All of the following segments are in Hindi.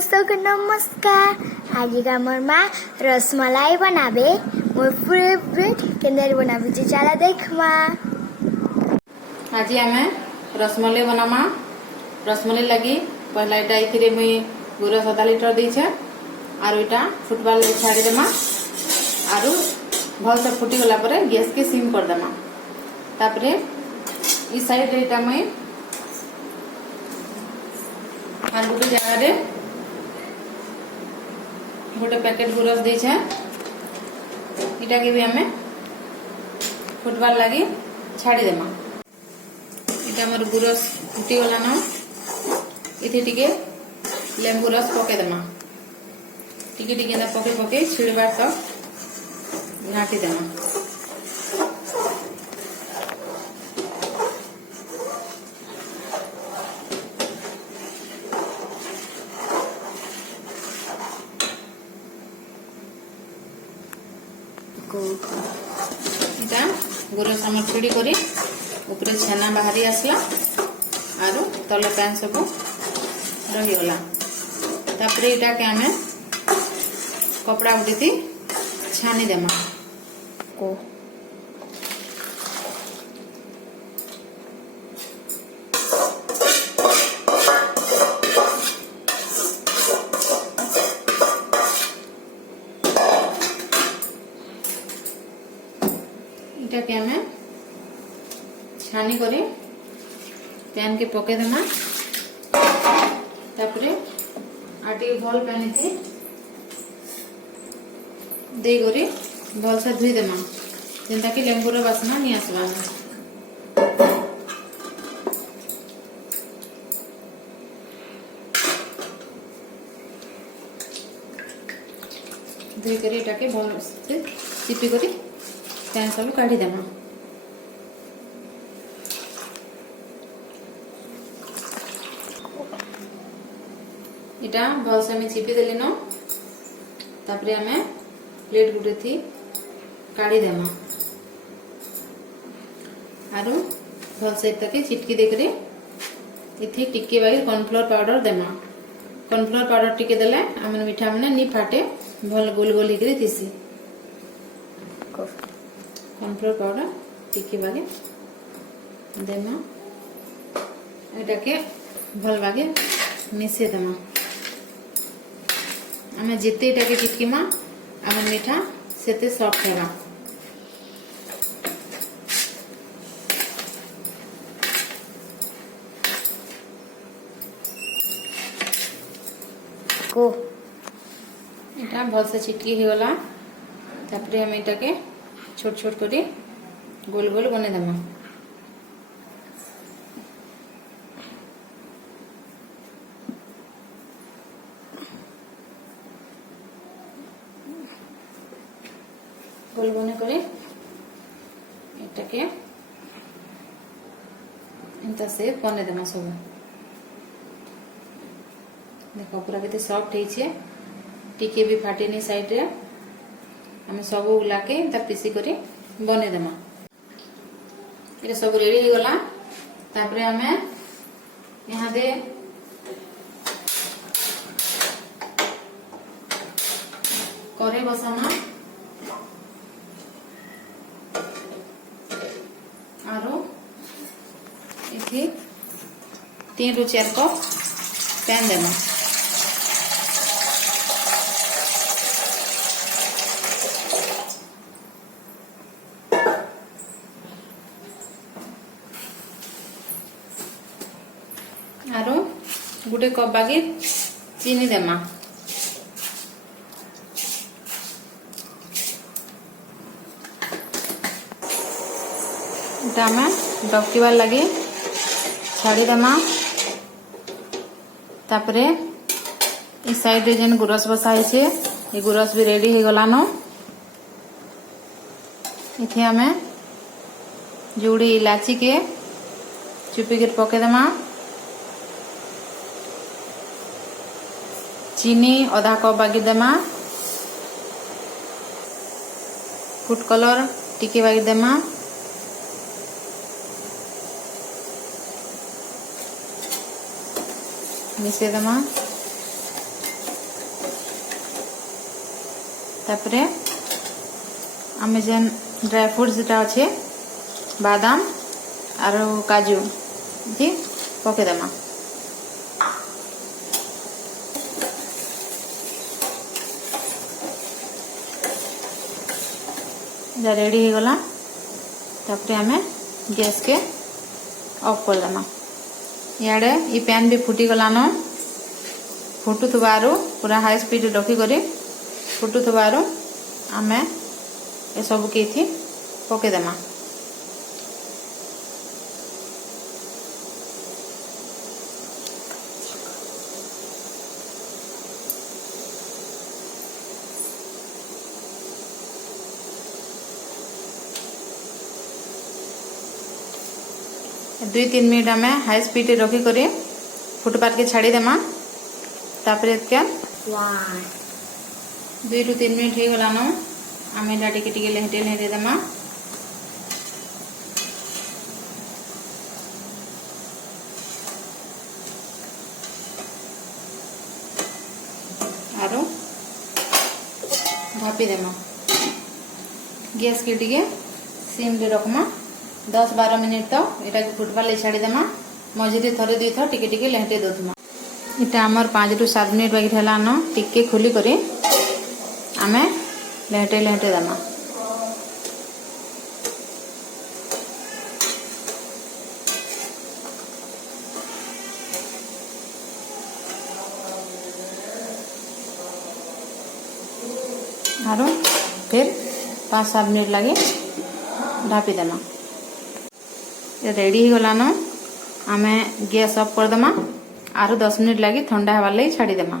सबको नमस्कार। आज मोर माँ रसमलाई बनाबे मोर फेवरेट केंदर बनाबे जे चला देखमा। आज आमे रसमलाई बनामा। रसमलाई लगी पहला इटा इथिरे मुई गुरस आधा लिटर देछे आरो इटा फुटबाल ले छाड़ी देमा आरो भल से फुटी गला परे गैस के सिम कर देमा। तापरे ई साइड रे इटा मुई आर गोटे जगह रे गोटे पैकेट गुरस देछे इटा के भी हमें फुटबाल लगी छाड़ी देमा। इटा मोर गुरस फुटी गला न इथे टिके लेंबू रस पके देमा। टिके टिके ना पके पके छिड़बार तक घाटी देमा। इटा गुरस हमर छिड़ी करी ऊपर छेना बाहरी आसला आरो तले पैन सब रही गला। तापरे इटा के हमें कपड़ा उठी छानी देमा को इटा के हमें छानी करी पैन के पके देमा। तापरे आटी भल पैन थी दे करी भल से धुई देमा जेंता कि लेंबू रो बासना नहीं आसबा। धुई करी इटा के भल से चिपी करी पैन सब काढ़ी देमा। इटा भल से मैं चिपी देली न। तापरे हमें प्लेट गुटे थी काढ़ी देमा आरो भल से तके चिटकी देकरे इथे टिके बागी कॉर्नफ्लोर पाउडर देमा। कॉर्नफ्लोर पाउडर टिके देले हमन मीठा मने नी फाटे भल गोल गोल हिकरे थिसी। कॉर्नफ्लोर पाउडर टिके बागे देमा एटा के भल बागे मिसे देमा। आमे जिते इटा के चिटकीमा आमे मीठा सेते सॉफ्ट हेगा। को इटा भल से चिटकी हे गला। तापरे हम इटा के छोट छोट करी गोल गोल बने देमा। गोल बने करे इटा के इंता से बने देमा सब। देखो पूरा केते सॉफ्ट है छे टिके भी फाटे नहीं साइड रे। हम सब उला के इंता पीसी करी बने देमा। ये सब रेडी हो गला। तापरे हमें यहाँ दे करे बसामा आरो इथे 3 रु 4 कप पैन देना। आरो गुटे कप बागी चीनी देमा। डबकीबार लगे छाड़ी देमा। तापरे इस साइड रे जेन गुरस बसाई छे ये गुरस भी रेडी हो गला न। इथे हमें जोड़ी इलायची के चुपी के पके देमा। चीनी आधा कप बागी देमा। फूड कलर टिके बागी देमा। मिसे देमा। तापरे आमे जेन ड्राई फ्रूट्स जेटा अच्छे बादाम और काजू जी पकेदेमा। रेडी हो गला तापरे आमे गैस के ऑफ कर देमा। याडे ई पैन भी फुटी गलान फुटुथबारु पूरा हाई स्पीड रखी करी फुटुथबारु आमे ए सब के थी पके देमा। दुई तीन मिनट आमे हाई स्पीड रखी करी फुटबार के छाड़ी देमा। तापरे क्या 2 ରୁ 3 मिनट हो गलान आमे एटा टिके टिके लेहटे लेहटे देमा। आरो भापी देमा। गैस के टिके सिम रे रखमा 10-12 मिनिट तो एटा के फुटबार ले छाड़ी देमा। मझिरे थरे दुई थर टिके टिके लेहटे दोथमा। इटा हमर 5 ରୁ 7 मिनिट बाकी ठेलान टिके खुली करी आमे लेहटे लेहटे देमा। आरो फिर 5-7 मिनिट लगे ढापी देमा। रेडी हो गलान आमे गैस ऑफ कर देमा। आरो 10 मिनिट लगी ठंडा हवा लगी छाड़ी देमा।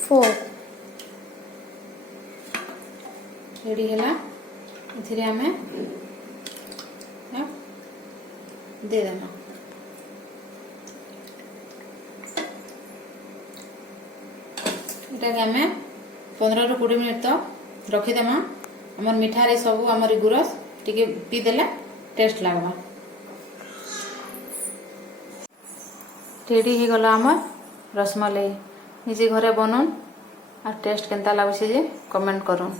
4 रेडी हैला इथिरे आमे दे देमा। एटा के आमे 15 ରୁ 20 मिनिट तो रखी देमा। हमर मिठा रे सब हमर गुरस टिके पी देले टेस्ट लागबा। रेडी हो गला हमर रसमलाई। निजे घरे बनन और टेस्ट केनता लागुछे जे कमेंट करूँ।